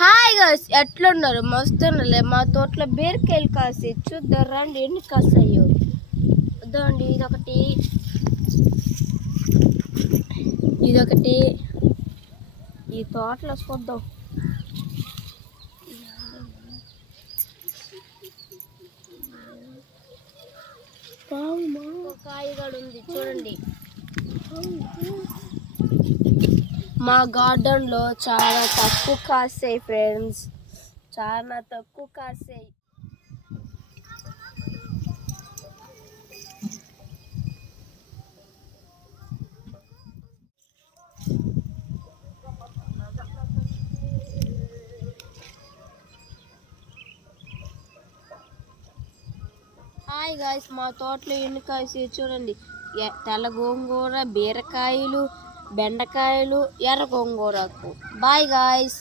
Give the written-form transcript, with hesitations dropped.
Hi guys, ఎట్లున్నారు? మస్తున్నలే. మా తోటలో బీరకాయలు కాసి చూద్దాం రండి ఎన్ని కాస్తాయో. వద్దండి, ఇదొకటి ఈ తోటలో చూద్దాం. కాయ కూడా ఉంది చూడండి. మా గార్డెన్లో చాలా తక్కువ కాస్తాయి ఫ్రెండ్స్, చాలా తక్కువ కాస్తాయి. హాయ్ గాయ్స్, మా తోటలో ఎన్ని కాసి చూడండి. తెల్ల గోంగూర, బీరకాయలు, బెండకాయలు, ఎర్ర గోంగూరకు. Bye guys.